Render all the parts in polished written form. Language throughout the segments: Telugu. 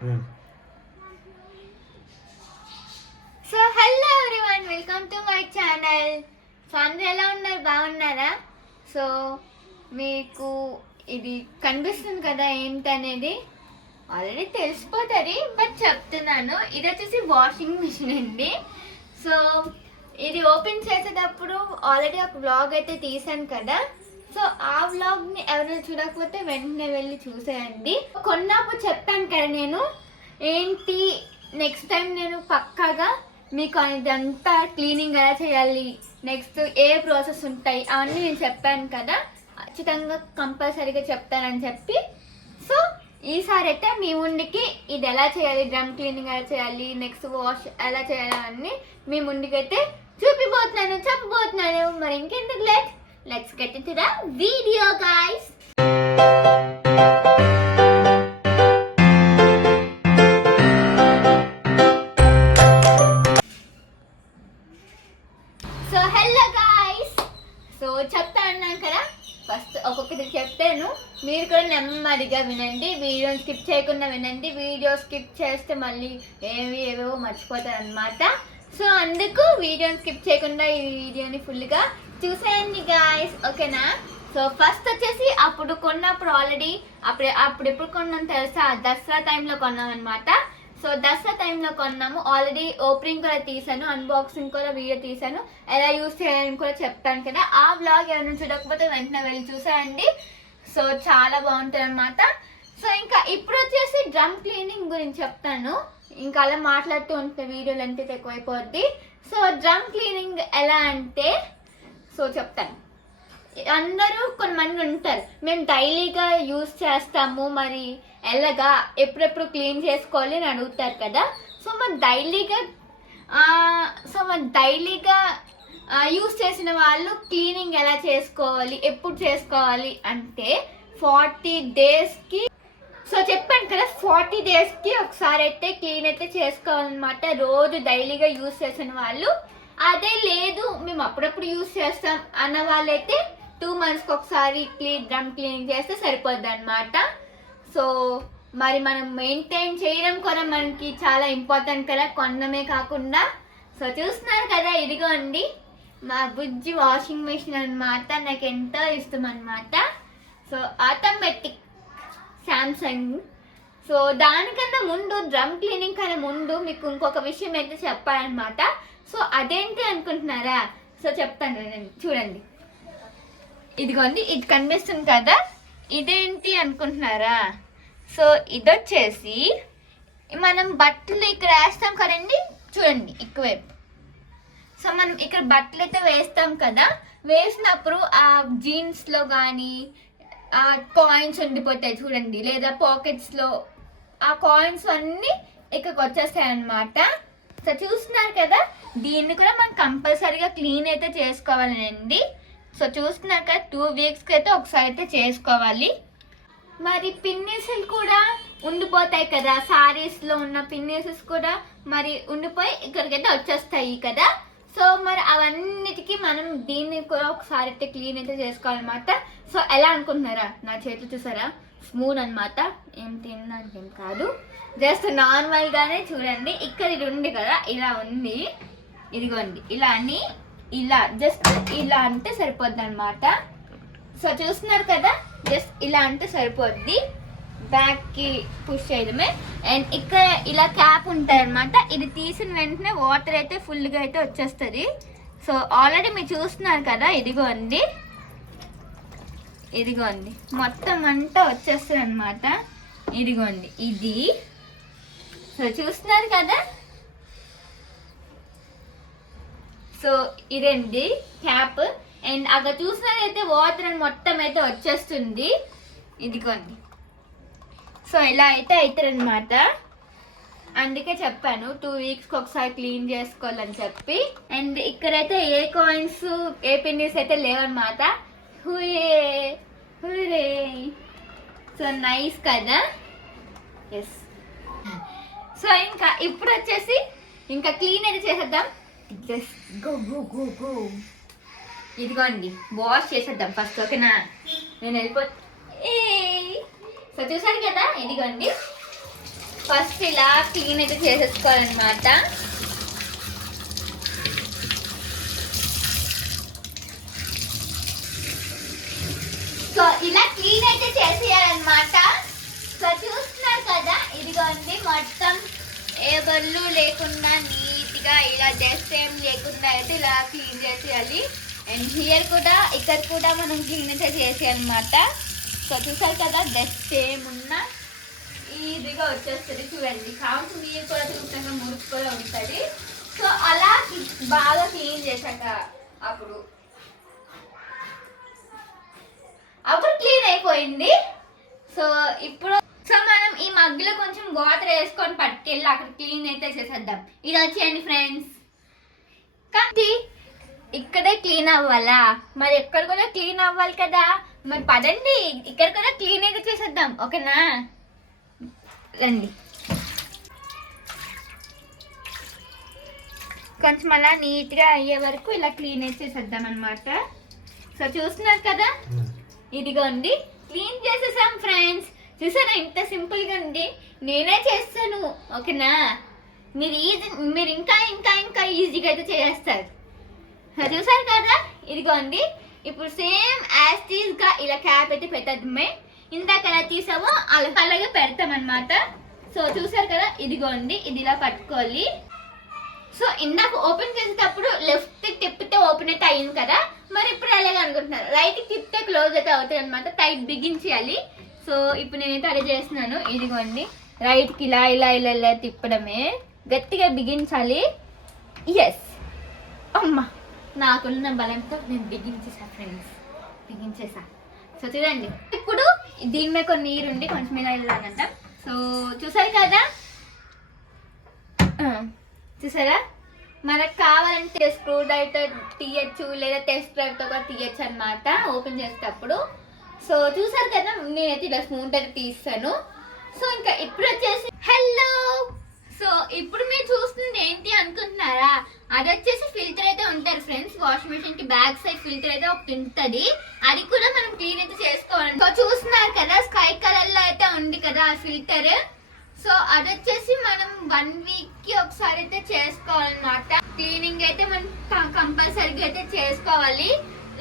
So hello everyone, welcome to my channel. So అందరూ ఎలా ఉన్నారు? బాగున్నారా? సో మీకు ఇది కనిపిస్తుంది కదా ఏంటనేది ఆల్రెడీ తెలిసిపోతుంది, బట్ చెప్తున్నాను. ఇది వచ్చేసి వాషింగ్ మిషన్ అండి. సో ఇది ఓపెన్ చేసేటప్పుడు ఆల్రెడీ ఒక వ్లాగ్ అయితే తీసాను కదా. సో ఆ వ్లాగ్ని ఎవరైనా చూడకపోతే వెంటనే వెళ్ళి చూసేయండి. కొన్నప్పుడు చెప్పాను కదా నేను ఏంటి, నెక్స్ట్ టైం నేను పక్కాగా మీకు ఇదంతా క్లీనింగ్ ఎలా చేయాలి, నెక్స్ట్ ఏ ప్రాసెస్ ఉంటాయి అవన్నీ నేను చెప్పాను కదా. ఖచ్చితంగా కంపల్సరీగా చెప్తానని చెప్పి, సో ఈసారి అయితే మీ ముందుకి ఇది ఎలా చేయాలి, డ్రమ్ క్లీనింగ్ ఎలా చేయాలి, నెక్స్ట్ వాష్ ఎలా చేయాలి అన్నీ మీ ముందుకైతే చెప్పబోతున్నాను. మరి ఇంకెందుకు let's get into the video guys. So hello guys, so చెప్తా అన్నాను కదా, ఫస్ట్ ఒక్కొక్కటి చెప్తాను, మీరు కూడా నెమ్మదిగా వినండి, వీడియోని స్కిప్ చేయకుండా వినండి. వీడియో స్కిప్ చేస్తే మళ్ళీ ఏవో మర్చిపోతారు అనమాట. సో అందుకు వీడియోని స్కిప్ చేయకుండా ఈ వీడియోని ఫుల్గా చూసేయండి గాయస్, ఓకేనా? సో ఫస్ట్ వచ్చేసి అప్పుడు కొన్నప్పుడు ఆల్రెడీ అప్పుడు ఎప్పుడు కొన్నాం తెలుసా? దసరా టైంలో కొన్నాం అనమాట. సో దసరా టైంలో కొన్నాము. ఆల్రెడీ ఓపెనింగ్ కూడా తీసాను, అన్బాక్సింగ్ కూడా వీడియో తీసాను, ఎలా యూజ్ చేయాలని కూడా చెప్తాను కదా. ఆ బ్లాగ్ ఎవరైనా చూడకపోతే వెంటనే వెళ్ళి చూసేయండి. సో చాలా బాగుంటుంది అనమాట. సో ఇంకా ఇప్పుడు వచ్చేసి డ్రమ్ క్లీనింగ్ గురించి చెప్తాను. ఇంకా అలా మాట్లాడుతూ ఉంటే వీడియోలు అంటే ఎక్కువైపోద్ది. సో డ్రమ్ క్లీనింగ్ ఎలా అంటే, సో చెప్తాను. అందరూ కొంతమంది ఉంటారు, మేము డైలీగా యూజ్ చేస్తాము, మరి ఎలాగా ఎప్పుడెప్పుడు క్లీన్ చేసుకోవాలి అని అడుగుతారు కదా. సో మరి డైలీగా యూజ్ చేసిన వాళ్ళు క్లీనింగ్ ఎలా చేసుకోవాలి, ఎప్పుడు చేసుకోవాలి అంటే 40 డేస్కి. సో చెప్పాను కదా, 40 డేస్కి ఒకసారి అయితే క్లీన్ అయితే చేసుకోవాలన్నమాట, రోజు డైలీగా యూజ్ చేసిన వాళ్ళు. అదే లేదు మేము అప్పుడప్పుడు యూజ్ చేస్తాం అన్న వాళ్ళైతే 2 monthsకి ఒకసారి డ్రమ్ క్లీనింగ్ చేస్తే సరిపోద్ది అనమాట. సో మరి మనం మెయింటైన్ చేయడం కూడా మనకి చాలా ఇంపార్టెంట్ కదా, కొనడమే కాకుండా. సో చూస్తున్నారు కదా, ఇదిగోండి మా బుజ్జి వాషింగ్ మెషిన్ అనమాట, నాకు ఎంతో ఇష్టం అనమాట. So automatic Samsung. సో దానికన్నా ముందు, డ్రమ్ క్లీనింగ్ కన్నా ముందు మీకు ఇంకొక విషయం అయితే చెప్పాలన్నమాట. సో అదేంటి అనుకుంటున్నారా? సో చెప్తాను చూడండి. ఇదిగోండి, ఇది కనిపిస్తుంది కదా, ఇదేంటి అనుకుంటున్నారా? సో ఇదొచ్చేసి మనం బట్టలు ఇక్కడ వేస్తాం కదండి, చూడండి ఎక్కువైపు. సో మనం ఇక్కడ బట్టలు అయితే వేస్తాం కదా, వేసినప్పుడు ఆ జీన్స్లో కానీ ఆ కాయిన్స్ ఉండిపోతాయి చూడండి, లేదా పాకెట్స్లో ఆ కాయిన్స్ అన్నీ ఇక్కడికి వచ్చేస్తాయి అన్నమాట. సో చూస్తున్నారు కదా, దీన్ని కూడా మనం కంపల్సరీగా క్లీన్ అయితే చేసుకోవాలండి. సో చూస్తున్నారు కదా, 2 weeksకి అయితే ఒకసారి అయితే చేసుకోవాలి. మరి పిన్నీసులు కూడా ఉండిపోతాయి కదా, శారీస్లో ఉన్న పిన్నీసెస్ కూడా మరి ఉండిపోయి ఇక్కడికైతే వచ్చేస్తాయి కదా. సో మరి అవన్నిటికీ మనం దీన్ని కూడా ఒకసారి అయితే క్లీన్ అయితే చేసుకోవాలన్నమాట. సో ఎలా అనుకుంటున్నారా? నా చేతులు చూసారా, స్మూత్ అనమాట, ఏం తినడానికి ఏం కాదు, జస్ట్ నార్మల్గానే. చూడండి ఇక్కడ ఇది ఉంది కదా, ఇలా ఉంది, ఇదిగోండి ఇలా అని, ఇలా జస్ట్ ఇలా అంటే సరిపోద్ది అనమాట. సో చూస్తున్నారు కదా, జస్ట్ ఇలా అంటే సరిపోద్ది, బ్యాక్కి పుష్ చేయడమే. అండ్ ఇక్కడ ఇలా క్యాప్ ఉంటుంది అనమాట, ఇది తీసిన వెంటనే వాటర్ అయితే ఫుల్గా అయితే వచ్చేస్తుంది. సో ఆల్రెడీ మీరు చూస్తున్నారు కదా, ఇదిగోండి మొత్తం అంతా వచ్చేస్తుంది అనమాట, ఇదిగోండి ఇది. సో చూస్తున్నారు కదా, సో ఇదండి క్యాప్. అండ్ అక్కడ చూసినట్లయితే వాటర్ అని మొత్తం అయితే వచ్చేస్తుంది, ఇదిగోండి. సో ఇలా అయితే అవుతుంది అనమాట, అందుకే చెప్పాను 2 weeksకి ఒకసారి క్లీన్ చేసుకోవాలని చెప్పి. అండ్ ఇక్కడైతే ఏ కాయిన్స్ ఏ పిన్నీస్ అయితే లేవన్నమాట. హురే. సో నైస్ కదా, ఎస్. సో ఇంకా ఇప్పుడు వచ్చేసి ఇంకా క్లీన్ అయితే చేసేద్దాం, జస్ట్ గో. ఇదిగోండి వాష్ చేసేద్దాం ఫస్ట్, ఓకేనా? నేను సో చూసాను కదా, ఇదిగోండి ఫస్ట్ ఇలా క్లీన్ అయితే చేసేసుకోవాలన్నమాట. సో ఇలా క్లీన్ అయితే చేసేయాలన్నమాట. సో చూస్తున్నారు కదా, ఇదిగోండి మొత్తం ఏ బళ్ళు లేకుండా నీట్గా ఇలా డస్ట్ ఏం లేకుండా అయితే ఇలా క్లీన్ చేసేయాలి. అండ్ హియర్ కూడా ఇక్కడ కూడా మనం క్లీన్ అయితే చేసేయాలన్నమాట. సో చూసారు కదా, డస్ట్ ఏమున్నా ఈజీగా వచ్చేస్తుంది. చూడండి, కావచ్చు మీరు కూడా చూసాక మురికి కూడా ఉంటుంది. సో అలా బాగా క్లీన్ చేశాక అప్పుడు క్లీన్ అయిపోయింది. సో ఇప్పుడు మనం ఈ మగ్గులో కొంచెం వాటర్ వేసుకొని పట్టుకెళ్ళి అక్కడ క్లీన్ అయితే చేసేద్దాం. ఇది వచ్చేయండి ఫ్రెండ్స్. కానీ ఇక్కడే క్లీన్ అవ్వాలా, మరి ఎక్కడ కూడా క్లీన్ అవ్వాలి కదా, మరి పదండి ఇక్కడ కూడా క్లీన్ అయితే చేసేద్దాం. ఓకేనా, రండి. కొంచెం అలా నీట్గా అయ్యే వరకు ఇలా క్లీన్ అయితే చేసేద్దాం అనమాట. సో చూస్తున్నారు కదా, ఇదిగోండి క్లీన్ చేసేసాం ఫ్రెండ్స్. చూసారా ఇంత సింపుల్గా ఉంది, నేనే చేస్తాను. ఓకేనా, మీరు ఇంకా ఇంకా ఇంకా ఈజీగా అయితే చేస్తారు. చూసారు కదా, ఇదిగోండి ఇప్పుడు సేమ్ యాస్టీస్గా ఇలా క్యాప్ అయితే పెట్టడమే. ఇందాక ఎలా తీసామో అలాగే పెడతాం అనమాట. సో చూసారు కదా, ఇదిగోండి ఇది ఇలా పట్టుకోవాలి. సో ఇందాక ఓపెన్ చేసేటప్పుడు లెఫ్ట్ తిప్పితే ఓపెన్ అయితే అయింది కదా, మరి ఇప్పుడు ఎలాగ అనుకుంటున్నారు, రైట్ తిప్పితే క్లోజ్ అయితే అవుతుంది అనమాట. టైట్ బిగించాలి. సో ఇప్పుడు నేనైతే అదే చేస్తున్నాను. ఇదిగోండి రైట్కి ఇలా ఇలా ఇలా ఇలా తిప్పడమే, గట్టిగా బిగించాలి. ఎస్, అమ్మా నాకున్న బలంతో నేను బిగించేసా ఫ్రెండ్స్, బిగించేసా. సో చూడండి, ఇప్పుడు దీని మీద కొన్ని నీరు ఉండి కొంచెం ఇలా వెళ్ళాలంట. సో చూసారు కదా, చూసారా, మనకు కావాలంటే స్క్రూ డ్రైవ్తో తీయచ్చు, లేదా టెస్ట్ డ్రైవ్తో కూడా తీయచ్చు అనమాట ఓపెన్ చేసేటప్పుడు. సో చూసారు కదా, నేనైతే ఇలా స్పూన్ అయితే తీస్తాను. సో ఇంకా ఇప్పుడు వచ్చేసి హలో. సో ఇప్పుడు మీరు చూస్తుంది ఏంటి అనుకుంటున్నారా, అది వచ్చేసి ఫిల్టర్ అయితే ఉంటారు ఫ్రెండ్స్. వాషింగ్ మెషిన్ కి బ్యాక్ సైడ్ ఫిల్టర్ అయితే ఒకటి ఉంటుంది, అది కూడా మనం క్లీన్ అయితే చేసుకోవాలి. సో చూస్తున్నారు కదా, స్కై కలర్ లో అయితే ఉంది కదా ఆ ఫిల్టర్. సో అది వచ్చేసి మనం 1 వీక్ కి ఒకసారి అయితే చేసుకోవాలన్నమాట. క్లీనింగ్ అయితే మనం కంపల్సరీగా అయితే చేసుకోవాలి.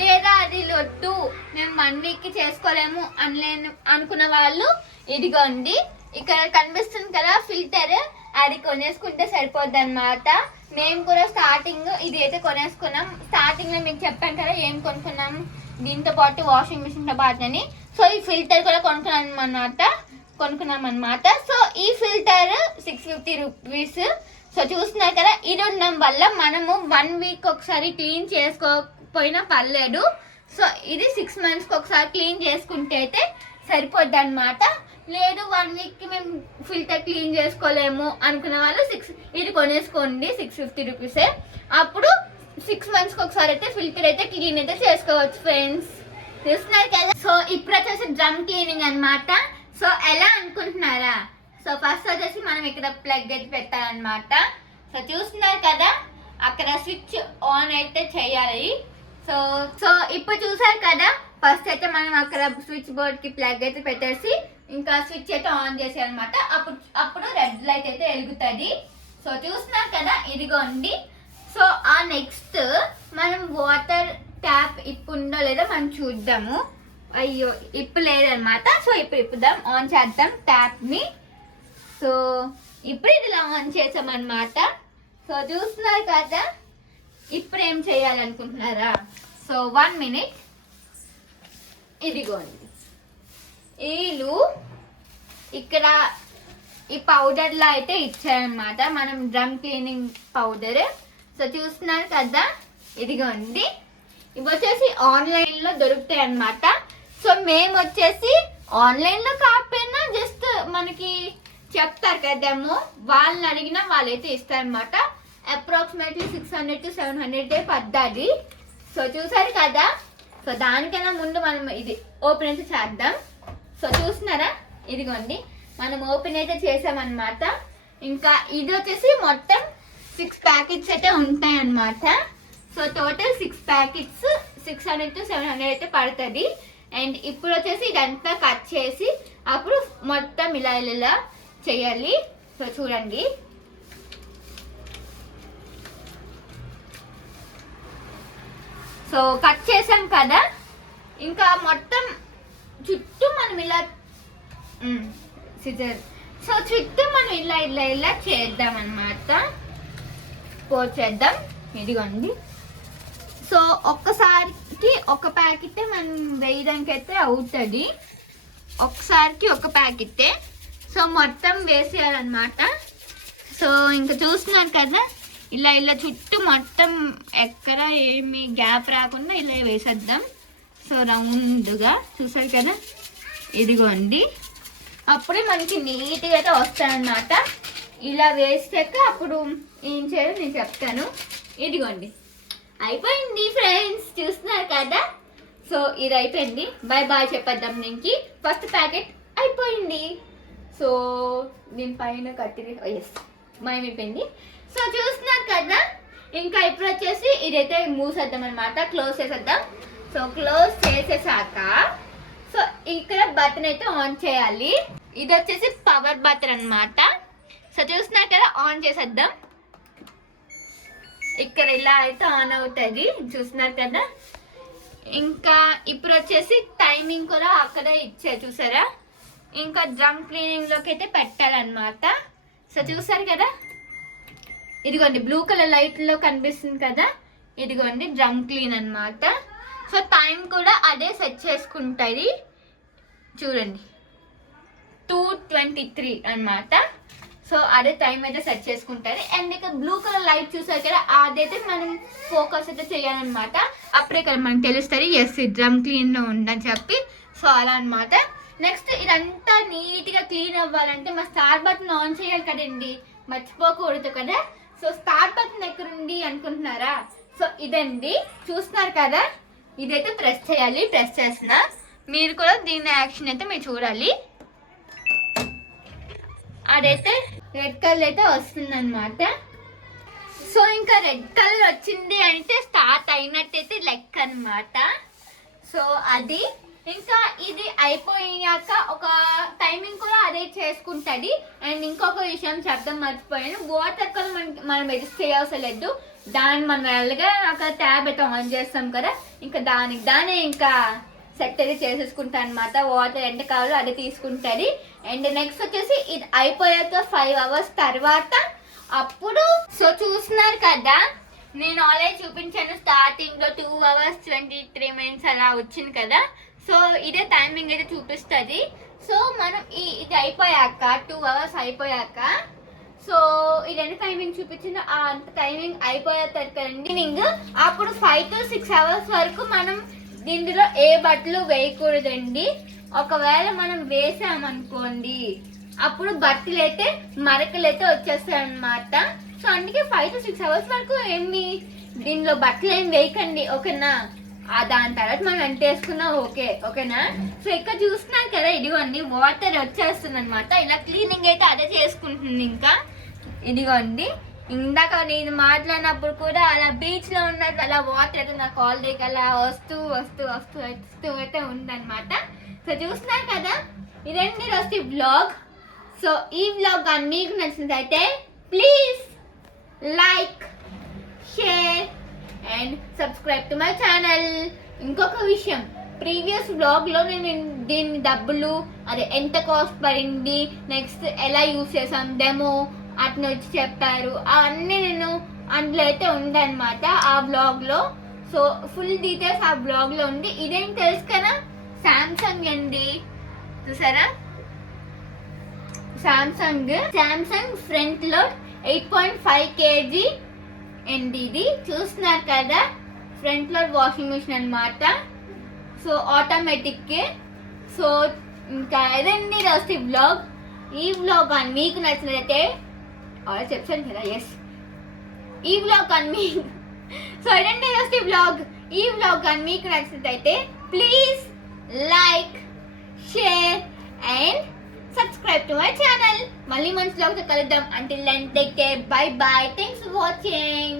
లేదా అది లొట్టు మేము 1 వీక్ కి చేసుకోలేము అనుకున్న వాళ్ళు, ఇదిగోండి ఇక్కడ కనిపిస్తుంది కదా ఫిల్టర్, అది కొనేసుకుంటే సరిపోద్ది అనమాట. మేము కూడా స్టార్టింగ్ ఇది అయితే కొనేసుకున్నాం. స్టార్టింగ్ లో మీకు చెప్పాను కదా ఏం కొనుక్కున్నాం దీంతో పాటు వాషింగ్ మిషన్ తో పాటు అని. సో ఈ ఫిల్టర్ కూడా కొనుక్కున్నాం అనమాట. సో ఈ ఫిల్టర్ 650 రూపీస్. సో చూస్తున్నారు కదా, ఇది ఉండడం వల్ల మనము 1 వీక్ ఒకసారి క్లీన్ చేసుకోకపోయినా పర్లేదు. సో ఇది 6 మంత్స్కి ఒకసారి క్లీన్ చేసుకుంటే అయితే సరిపోద్ది అనమాట. లేదు 1 వీక్ కి మేము ఫిల్టర్ క్లీన్ చేసుకోలేము అనుకున్న వాళ్ళు ఇది కొనేసుకోండి, 650 రూపీసే. అప్పుడు 6 మంత్స్కి ఒకసారి అయితే ఫిల్టర్ అయితే క్లీన్ అయితే చేసుకోవచ్చు ఫ్రెండ్స్. చూస్తున్నారు కదా. సో ఇప్పుడు వచ్చేసి డ్రమ్ క్లీనింగ్ అనమాట. సో ఎలా అనుకుంటున్నారా, సో ఫస్ట్ వచ్చేసి మనం ఇక్కడ ప్లగ్ అయితే పెట్టాలన్నమాట. సో చూస్తున్నారు కదా, అక్కడ స్విచ్ ఆన్ అయితే చేయాలి. సో ఇప్పుడు చూసారు కదా, ఫస్ట్ అయితే మనం అక్కడ స్విచ్ బోర్డ్ కి ప్లగ్ అయితే పెట్టేసి ఇంకా స్విచ్ అయితే ఆన్ చేసేయాలన్నమాట. అప్పుడు రెడ్ లైట్ అయితే వెలుగుతుంది. సో చూస్తున్నారు కదా, ఇదిగోండి. సో ఆ నెక్స్ట్ మనం వాటర్ ట్యాప్ ఇప్పుందో లేదో మనం చూద్దాము. అయ్యో ఇప్పు లేదనమాట. సో ఇప్పుడు ఇప్పుదాం, ఆన్ చేద్దాం ట్యాప్ ని. సో ఇప్పుడు ఇది ఇలా ఆన్ చేసామన్నమాట. సో చూస్తున్నారు కదా, ఇప్పుడు ఏం చేయాలనుకుంటున్నారా, సో 1 మినిట్. ఇదిగోండి వీళ్ళు ఇక్కడ ఈ పౌడర్లో అయితే ఇచ్చారనమాట, మనం డ్రమ్ క్లీనింగ్ పౌడర్. సో చూస్తున్నారు కదా, ఇదిగోండి ఇవి వచ్చేసి ఆన్లైన్లో దొరుకుతాయి అన్నమాట. సో మేము వచ్చేసి ఆన్లైన్లో కాకపోయినా జస్ట్ మనకి చెప్తారు కదేమో, వాళ్ళని అడిగినా వాళ్ళైతే ఇస్తారనమాట. అప్రాక్సిమేట్లీ 600 to 700 పడ్డది. సో చూసారు కదా. సో దానికన్నా ముందు మనం ఇది ఓపెన్ అయితే చేద్దాం. సో చూస్తున్నారా, ఇదిగోండి మనం ఓపెన్ అయితే చేసామన్నమాట. ఇంకా ఇది వచ్చేసి మొత్తం 6 ప్యాకెట్స్ అయితే ఉంటాయి అన్నమాట. సో టోటల్ 6 ప్యాకెట్స్ 600 to 700 అయితే పడుతుంది. అండ్ ఇప్పుడు వచ్చేసి ఇదంతా కట్ చేసి అప్పుడు మొత్తం ఇలా ఇలా చేయాలి. సో చూడండి. సో కట్ చేసాం కదా, ఇంకా మొత్తం చుట్టూ మనం ఇలా సిజర్, సో చుట్టూ మనం ఇలా ఇలా ఇలా చేద్దాం అన్నమాట. పోసేద్దాం. ఇదిగోండి. సో ఒక్కసారికి ఒక ప్యాకెట్ మనం వేయడానికి అయితే అవుతుంది. ఒకసారికి ఒక ప్యాకెట్టే. సో మొత్తం వేసేయాలన్నమాట. సో ఇంకా చూస్తున్నారు కదా, ఇలా ఇలా చుట్టూ మొత్తం ఎక్కడ ఏమి గ్యాప్ రాకుండా ఇలా వేసేద్దాం. సో రౌండ్గా చూసారు కదా, ఇదిగోండి. అప్పుడే మనకి నీట్గా అయితే వస్తాయన్నమాట. ఇలా వేసాక అప్పుడు ఏం చేయాలో నేను చెప్తాను. ఇదిగోండి, అయిపోయింది ఫ్రెండ్స్, చూస్తున్నారు కదా. సో ఇది అయిపోయింది. బాయ్ బాయ్ చెప్పేద్దాం. దీనికి ఫస్ట్ ప్యాకెట్ అయిపోయింది. సో దీనిపైన కట్టి ఎస్ మాయమైపోయింది. సో చూస్తున్నారు కదా, ఇంకా ఇప్పుడు వచ్చేసి ఇదైతే మూసేద్దాం అనమాట, క్లోజ్ చేసేద్దాం. సో క్లోజ్ చేసేసాక సో ఇక్కడ బటన్ అయితే ఆన్ చేయాలి. ఇది వచ్చేసి పవర్ బటన్ అనమాట. సో చూస్తున్నారు కదా, ఆన్ చేసేద్దాం. ఇక్కడ ఇలా అయితే ఆన్ అవుతుంది, చూస్తున్నారు కదా. ఇంకా ఇప్పుడు వచ్చేసి టైమింగ్ కూడా అక్కడే ఇచ్చే చూసారా. ఇంకా డ్రమ్ క్లీనింగ్లోకి అయితే పెట్టాలన్నమాట. సో చూసారు కదా, ఇదిగోండి బ్లూ కలర్ లైట్లో కనిపిస్తుంది కదా, ఇదిగోండి డ్రమ్ క్లీన్ అన్నమాట. సో టైం కూడా అదే సెట్ చేసుకుంటుంది, చూడండి 2:23 అన్నమాట. సో అదే టైం అయితే సెట్ చేసుకుంటారు. అండ్ ఇక్కడ బ్లూ కలర్ లైట్ చూసారు కదా, అదైతే మనం ఫోకస్ అయితే చేయాలన్నమాట. అప్పుడే కదా మనకు తెలుస్తుంది ఎస్ డ్రమ్ క్లీన్లో ఉందని చెప్పి. సో అలా అనమాట. నెక్స్ట్ ఇదంతా నీట్గా క్లీన్ అవ్వాలంటే మా స్టార్ట్ బటన్ ఆన్ చేయాలి కదండి, మర్చిపోకూడదు కదా. సో స్టార్ట్ బటన్ ఎక్కడుంది అనుకుంటున్నారా? సో ఇదండి, చూస్తున్నారు కదా, ఇదైతే ప్రెస్ చేయాలి. ప్రెస్ చేసిన మీరు కూడా దీని యాక్షన్ అయితే మీరు చూడాలి. అదైతే రెడ్ కలర్ అయితే వస్తుంది అనమాట. సో ఇంకా రెడ్ కలర్ వచ్చింది అంటే స్టార్ట్ అయినట్టయితే లెక్క అనమాట. సో అది ఇంకా ఇది అయిపోయాక ఒక టైమింగ్ కూడా అదే చేసుకుంటుంది. అండ్ ఇంకొక విషయం చెప్తాం మర్చిపోయాను, వాటర్ కూడా మనం ఎడిట్ చేయాల్సిన లేదు. దాన్ని మనం వెళ్ళగా అక్కడ ట్యాబ్ అయితే ఆన్ చేస్తాం కదా, ఇంకా దానే ఇంకా సెట్ అయితే చేసేసుకుంటాను అనమాట. వాటర్ ఎంత కావాలో అదే తీసుకుంటుంది. అండ్ నెక్స్ట్ వచ్చేసి ఇది అయిపోయాక 5 hours తర్వాత అప్పుడు సో చూస్తున్నారు కదా, నేను ఆల్రెడీ చూపించాను స్టార్టింగ్లో 2 hours 23 minutes అలా వచ్చింది కదా. సో ఇదే టైమింగ్ అయితే చూపిస్తుంది. సో మనం ఇది అయిపోయాక 2 hours అయిపోయాక సో ఇది ఎంత టైమింగ్ చూపించిందో అంత టైమింగ్ అయిపోయాక టైమింగ్ అప్పుడు 5 to 6 hours వరకు మనం దీంట్లో ఏ బట్టలు వేయకూడదండి. ఒకవేళ మనం వేసామనుకోండి అప్పుడు బట్టలు అయితే మరకలు అయితే వచ్చేస్తాయి అన్నమాట. సో అందుకే 5 to 6 hours వరకు ఏమి దీనిలో బట్టలు ఏమి వేయకండి, ఓకేనా. దాని తర్వాత మనం ఎంత వేసుకున్నాం ఓకేనా. సో ఇక్కడ చూస్తున్నాం కదా, ఇదిగోండి వాటర్ వచ్చేస్తుంది అనమాట. ఇలా క్లీనింగ్ అయితే అదే చేసుకుంటుంది. ఇంకా ఇదిగోండి ఇందాక నేను మాట్లాడినప్పుడు కూడా అలా బీచ్లో ఉన్నది అలా వాటర్ అయితే నా కాల్ దగ్గర అలా వస్తూ అయితే ఉందన్నమాట. సో చూస్తున్నారు కదా, ఇదండి రోజు వ్లాగ్. సో ఈ వ్లాగ్ కానీ మీకు నచ్చినట్లయితే please like, share and subscribe to my channel. ఇంకొక విషయం, ప్రీవియస్ వ్లాగ్లో నేను దీని డబ్బులు అదే ఎంత కాస్ట్ పడింది, నెక్స్ట్ ఎలా యూజ్ చేసాం, డెమో అట్లా వచ్చి చెప్పారు, అవన్నీ నేను అందులో అయితే ఉందన్నమాట ఆ బ్లాగ్లో. సో ఫుల్ డీటెయిల్స్ ఆ బ్లాగ్లో ఉంది. ఇదేం తెలుసు కదా, సామ్సంగ్ అండి, చూసారా Samsung front load 8.5 kg and ఇది చూస్తున్నారు కదా ఫ్రంట్ లోడ్ వాషింగ్ మిషన్ అన్నమాట. So automatic. సో ఇంకా ఇదండి రోజు బ్లాగ్. ఈ బ్లాగ్ కానీ మీకు నచ్చినట్లయితే అలా చెప్పాను కదా, ఎస్ ఈ బ్లాగ్ కానీ మీకు సో ఇదండి రోజు బ్లాగ్. ఈ బ్లాగ్ కానీ మీకు నచ్చినట్లయితే please like, share and subscribe to my channel. మళ్ళీ మంచి బ్లాగ్తో కలుద్దాం. Until then, take care. Bye bye. Thanks for watching.